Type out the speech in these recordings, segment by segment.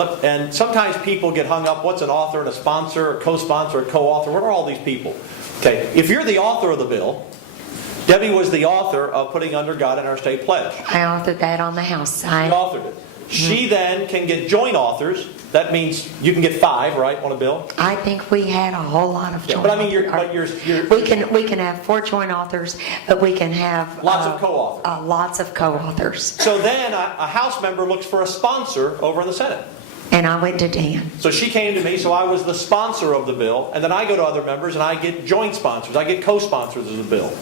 and sometimes people get hung up, what's an author and a sponsor, a co-sponsor, a co-author? What are all these people? Okay, if you're the author of the bill, Debbie was the author of putting under God in our state pledge. I authored that on the House side. She authored it. She then can get joint authors. That means you can get 5, right, on a bill? I think we had a whole lot of joint But I mean, we can have 4 joint authors, but we can have lots of co-authors. Lots of co-authors. So then a House member looks for a sponsor over in the Senate. And I went to Dan. So she came to me, so I was the sponsor of the bill, and then I go to other members and I get joint sponsors. I get co-sponsors of the bill.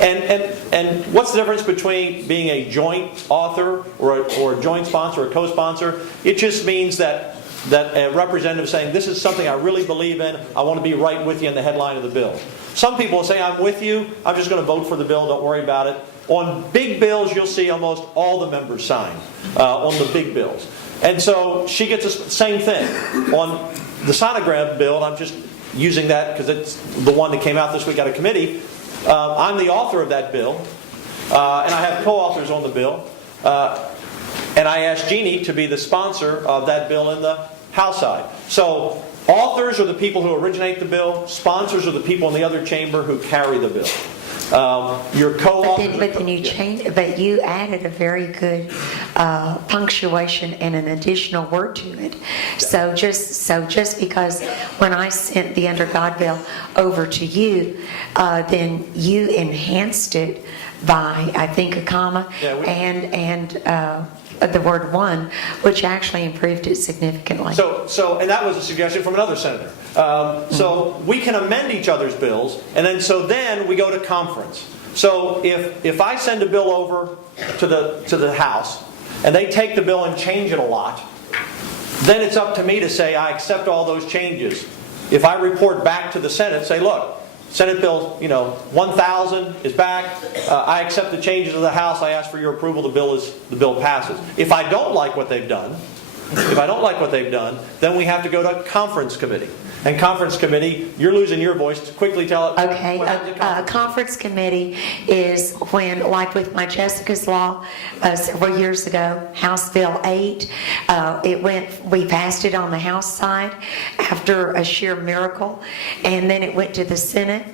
And what's the difference between being a joint author or a joint sponsor or a co-sponsor? It just means that a representative saying, this is something I really believe in, I want to be right with you in the headline of the bill. Some people will say, I'm with you, I'm just going to vote for the bill, don't worry about it. On big bills, you'll see almost all the members sign on the big bills. And so she gets the same thing. On the sonogram bill, and I'm just using that because it's the one that came out this week out of committee, I'm the author of that bill, and I have co-authors on the bill. And I asked Jeannie to be the sponsor of that bill in the House side. So authors are the people who originate the bill. Sponsors are the people in the other chamber who carry the bill. Your co-authors. But then you changed. But you added a very good punctuation and an additional word to it. So just because when I sent the Under God bill over to you, then you enhanced it by, I think, a comma and the word one, which actually improved it significantly. So, and that was a suggestion from another senator. So we can amend each other's bills, and then we go to conference. So if I send a bill over to the House, and they take the bill and change it a lot, then it's up to me to say I accept all those changes. If I report back to the Senate, say, look, Senate Bill 1000 is back. I accept the changes of the House. I ask for your approval. The bill passes. If I don't like what they've done, then we have to go to conference committee. And conference committee, you're losing your voice. Quickly tell it. Okay. Conference committee is when, like with my Jessica's Law several years ago, House Bill 8, we passed it on the House side after a sheer miracle, and then it went to the Senate.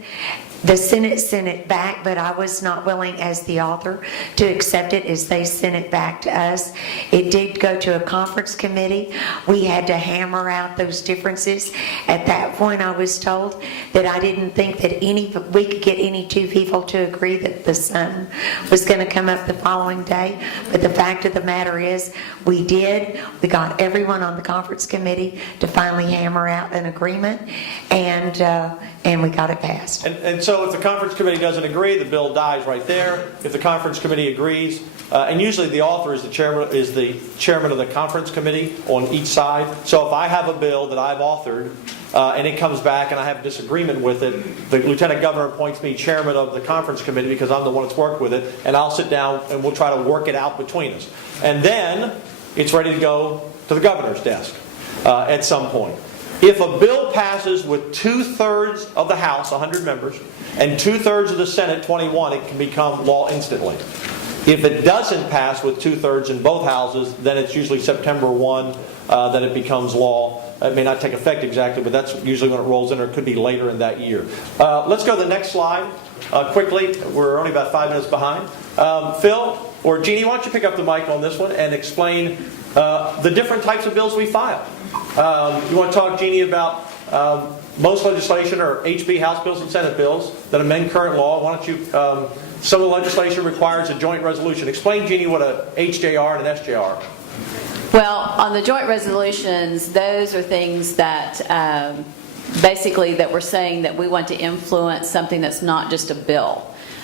The Senate sent it back, but I was not willing as the author to accept it as they sent it back to us. It did go to a conference committee. We had to hammer out those differences. At that point, I was told that I didn't think that we could get any 2 people to agree that the sun was going to come up the following day. But the fact of the matter is, we did. We got everyone on the conference committee to finally hammer out an agreement, and we got it passed. And so if the conference committee doesn't agree, the bill dies right there. If the conference committee agrees, and usually the author is the chairman of the conference committee on each side. So if I have a bill that I've authored and it comes back and I have disagreement with it, the lieutenant governor appoints me chairman of the conference committee because I'm the one that's worked with it, and I'll sit down and we'll try to work it out between us. And then it's ready to go to the governor's desk at some point. If a bill passes with 2/3 of the House, 100 members, and 2/3 of the Senate, 21, it can become law instantly. If it doesn't pass with 2/3 in both houses, then it's usually September 1 that it becomes law. It may not take effect exactly, but that's usually when it rolls in, or it could be later in that year. Let's go to the next slide quickly. We're only about 5 minutes behind. Phil or Jeannie, why don't you pick up the mic on this one and explain the different types of bills we file. You want to talk, Jeannie, about most legislation are HB, House bills, and Senate bills that amend current law. Why don't you, some of the legislation requires a joint resolution. Explain, Jeannie, what a HJR and an SJR are. Well, on the joint resolutions, those are things that basically that we're saying that we want to influence something that's not just a bill.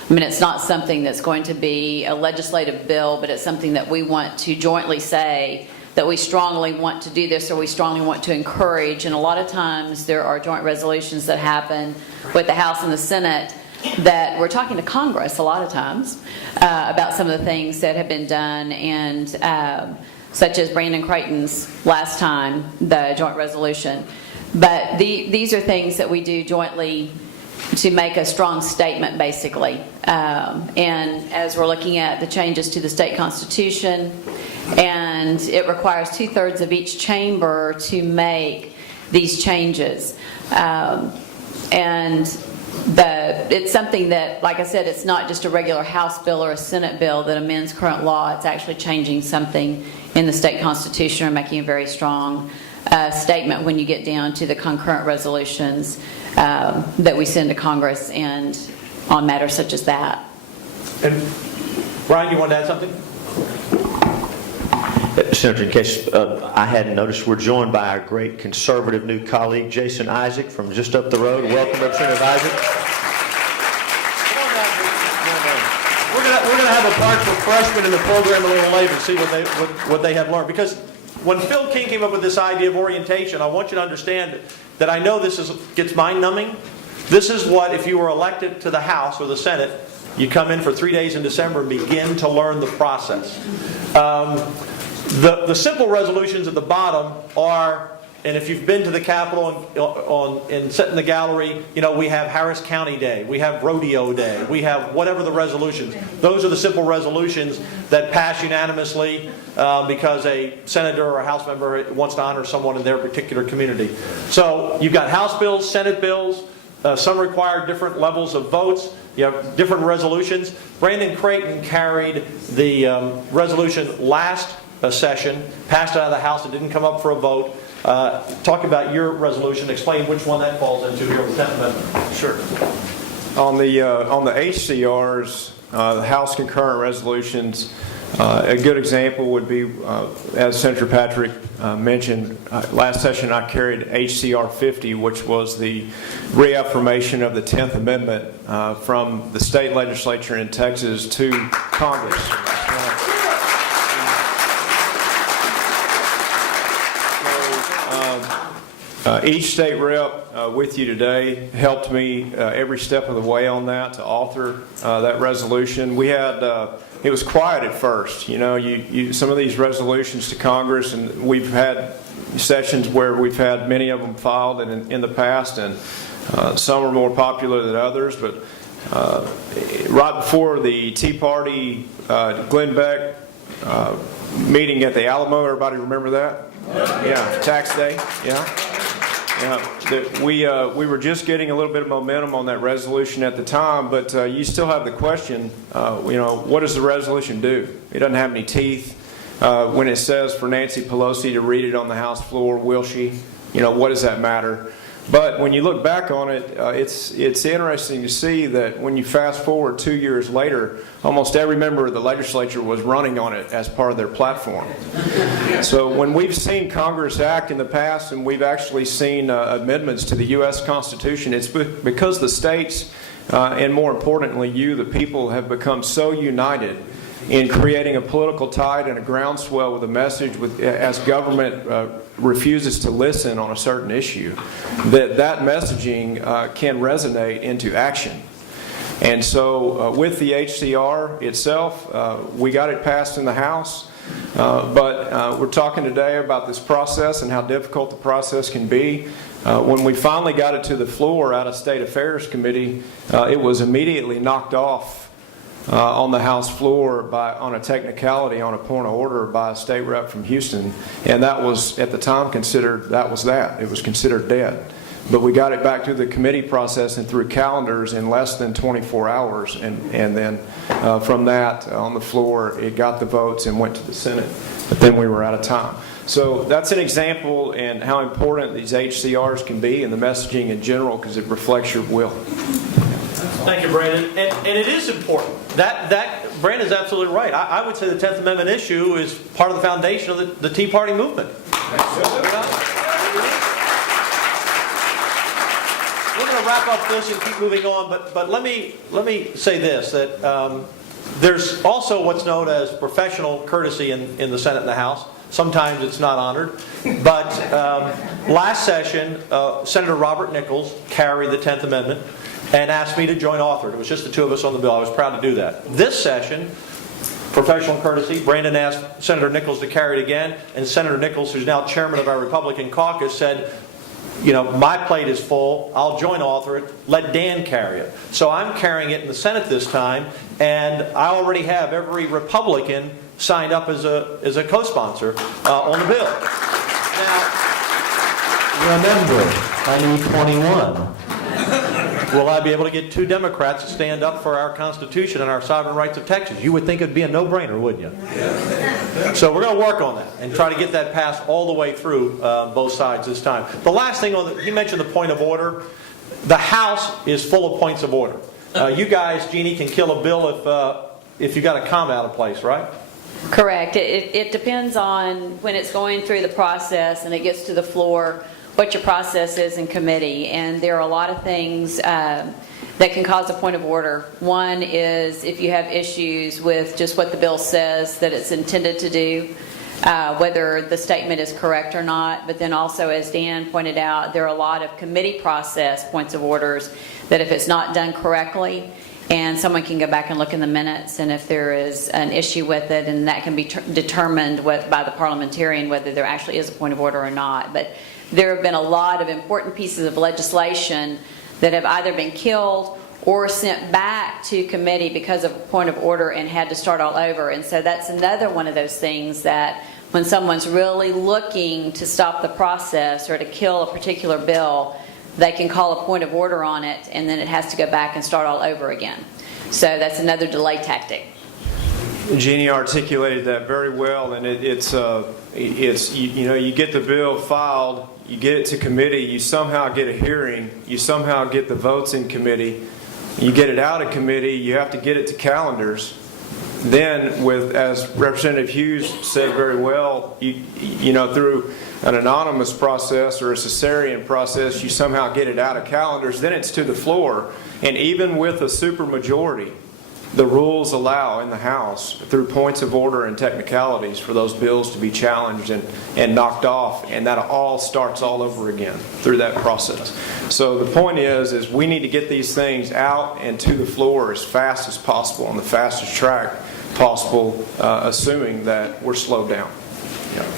I mean, it's not something that's going to be a legislative bill, but it's something that we want to jointly say that we strongly want to do this, or we strongly want to encourage. And a lot of times there are joint resolutions that happen with the House and the Senate that we're talking to Congress a lot of times about some of the things that have been done, and such as Brandon Creighton's last time, the joint resolution. But these are things that we do jointly make a strong statement, basically. And as we're looking at the changes to the state constitution, and it requires 2/3 of each chamber to make these changes. And it's something that, like I said, it's not just a regular House bill or a Senate bill that amends current law. It's actually changing something in the state constitution or making a very strong statement when you get down to the concurrent resolutions that we send to Congress and on matters such as that. And Brian, you want to add something? Senator, in case I hadn't noticed, we're joined by our great conservative new colleague, Jason Isaac, from just up the road. Welcome, Representative Isaac. We're going to have a part for freshmen in the program a little later, see what they have learned. Because when Phil King came up with this idea of orientation, I want you to understand that I know this gets mind-numbing. This is what, if you were elected to the House or the Senate, you come in for 3 days in December and begin to learn the process. The simple resolutions at the bottom are, and if you've been to the Capitol and sit in the gallery, you know, we have Harris County Day, we have Rodeo Day, we have whatever the resolutions. Those are the simple resolutions that pass unanimously because a senator or a House member wants to honor someone in their particular community. So you've got House bills, Senate bills, some require different levels of votes. You have different resolutions. Brandon Creighton carried the resolution last session, passed it out of the House. It didn't come up for a vote. Talk about your resolution. Explain which one that falls into here with the 10th Amendment. Sure. On the HCRs, the House concurrent resolutions, a good example would be, as Senator Patrick mentioned, last session I carried HCR 50, which was the reaffirmation of the 10th Amendment from the state legislature in Texas to Congress. Each state rep with you today helped me every step of the way on that to author that resolution. We had it was quiet at first. You know, some of these resolutions to Congress, and we've had sessions where we've had many of them filed in the past, and some are more popular than others. But right before the Tea Party Glenn Beck meeting at the Alamo, everybody remember that? Yeah, tax day. Yeah. Yeah, we were just getting a little bit of momentum on that resolution at the time, but you still have the question, you know, what does the resolution do? It doesn't have any teeth. When it says for Nancy Pelosi to read it on the House floor, will she? You know, what does that matter? But when you look back on it, it's interesting to see that when you fast forward 2 years later, almost every member of the legislature was running on it as part of their platform. So when we've seen Congress act in the past, and we've actually seen amendments to the U.S. Constitution, it's because the states, and more importantly you, the people, have become so united in creating a political tide and a groundswell with a message as government refuses to listen on a certain issue, that messaging can resonate into action. And so with the HCR itself, we got it passed in the House, but we're talking today about this process and how difficult the process can be. When we finally got it to the floor out of State Affairs Committee, it was immediately knocked off on the House floor on a technicality, on a point of order by a state rep from Houston, and that was at the time considered it was considered dead. But we got it back through the committee process and through calendars in less than 24 hours, and then from that on the floor it got the votes and went to the Senate, but then we were out of time. So that's an example in how important these HCRs can be and the messaging in general, because it reflects your will. Thank you, Brandon. And it is important. Brandon's absolutely right. I would say the 10th Amendment issue is part of the foundation of the Tea Party movement. We're going to wrap up this and keep moving on, but let me say this, that there's also what's known as professional courtesy in the Senate and the House. Sometimes it's not honored. But last session, Senator Robert Nichols carried the 10th Amendment and asked me to join author. It was just the two of us on the bill. I was proud to do that. This session, professional courtesy, Brandon asked Senator Nichols to carry it again, and Senator Nichols, who's now chairman of our Republican caucus, said, my plate is full, I'll joint author it, let Dan carry it. So I'm carrying it in the Senate this time, and I already have every Republican signed up as a co-sponsor on the bill. Now, Remember, I need 21. will I be able to get 2 Democrats to stand up for our Constitution and our sovereign rights of Texas? You would think it'd be a no-brainer, wouldn't you? So we're going to work on that and try to get that passed all the way through both sides this time. The last thing, he mentioned the point of order. The House is full of points of order. You guys, Jeannie, can kill a bill if you got a comma out of place, right? Correct. It depends on when it's going through the process and it gets to the floor, what your process is in committee. And there are a lot of things that can cause a point of order. One is if you have issues with just what the bill says that it's intended to do, whether the statement is correct or not. But then also, as Dan pointed out, there are a lot of committee process points of orders that if it's not done correctly, and someone can go back and look in the minutes, and if there is an issue with it, and that can be determined by the parliamentarian whether there actually is a point of order or not. But there have been a lot of important pieces of legislation that have either been killed or sent back to committee because of a point of order and had to start all over. And so that's another one of those things that when someone's really looking to stop the process or to kill a particular bill, they can call a point of order on it, and then it has to go back and start all over again. So that's another delay tactic. Jeannie articulated that very well, and it's you get the bill filed, you get it to committee, you somehow get a hearing, you somehow get the votes in committee, you get it out of committee, you have to get it to calendars. Then, as Representative Hughes said very well, through an anonymous process or a cesarean process, you somehow get it out of calendars. Then it's to the floor, and even with a supermajority, the rules allow in the House through points of order and technicalities for those bills to be challenged and knocked off, and that all starts all over again through that process. So the point is we need to get these things out and to the floor as fast as possible on the fastest track possible, assuming that we're slowed down.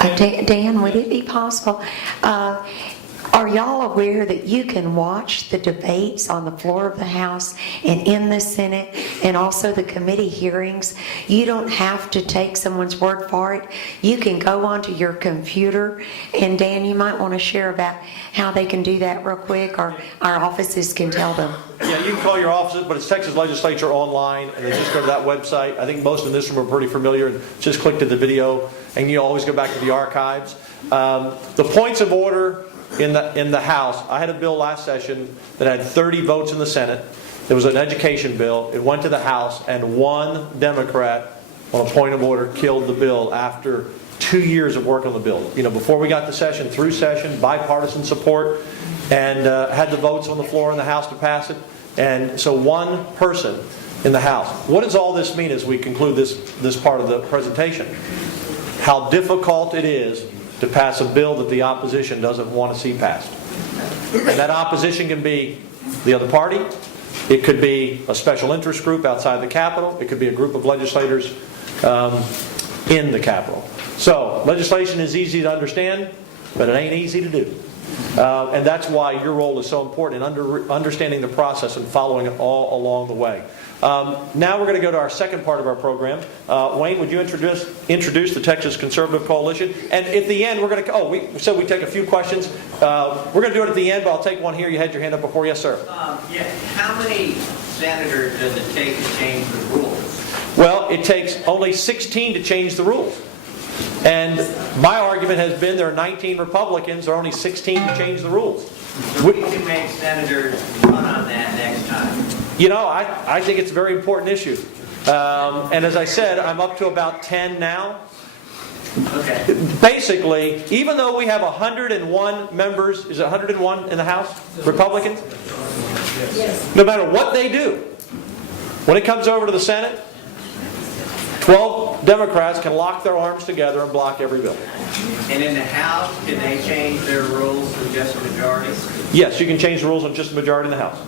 Dan, would it be possible? Are y'all aware that you can watch the debates on the floor of the House and in the Senate and also the committee hearings? You don't have to take someone's word for it. You can go onto your computer, and Dan, you might want to share about how they can do that real quick, or our offices can tell them. Yeah, you can call your offices, but it's Texas Legislature online, and then just go to that website. I think most in this room are pretty familiar, and just click to the video, and you always go back to the archives. The points of order in the House, I had a bill last session that had 30 votes in the Senate. It was an education bill. It went to the House, and one Democrat on a point of order killed the bill after 2 years of work on the bill. Before we got the session, through session, bipartisan support, and had the votes on the floor in the House to pass it. And so one person in the House. What does all this mean as we conclude this part of the presentation? How difficult it is to pass a bill that the opposition doesn't want to see passed. And that opposition can be the other party. It could be a special interest group outside the Capitol. It could be a group of legislators in the Capitol. So legislation is easy to understand, but it ain't easy to do. And that's why your role is so important in understanding the process and following it all along the way. Now we're going to go to our second part of our program. Wayne, would you introduce the Texas Conservative Coalition? And at the end, we're going to... we said we'd take a few questions. We're going to do it at the end, but I'll take one here. You had your hand up before. Yes, sir. How many senators does it take to change the rules? Well, it takes only 16 to change the rules. And my argument has been there are 19 Republicans, there are only 16 to change the rules. So we can make senators run on that next time. I think it's a very important issue. And as I said, I'm up to about 10 now. Okay. Basically, even though we have 101 members, is it 101 in the House, Republicans? Yes. No matter what they do, when it comes over to the Senate, 12 Democrats can lock their arms together and block every bill. And in the House, can they change their rules with just a majority? Yes, you can change the rules on just a majority in the House.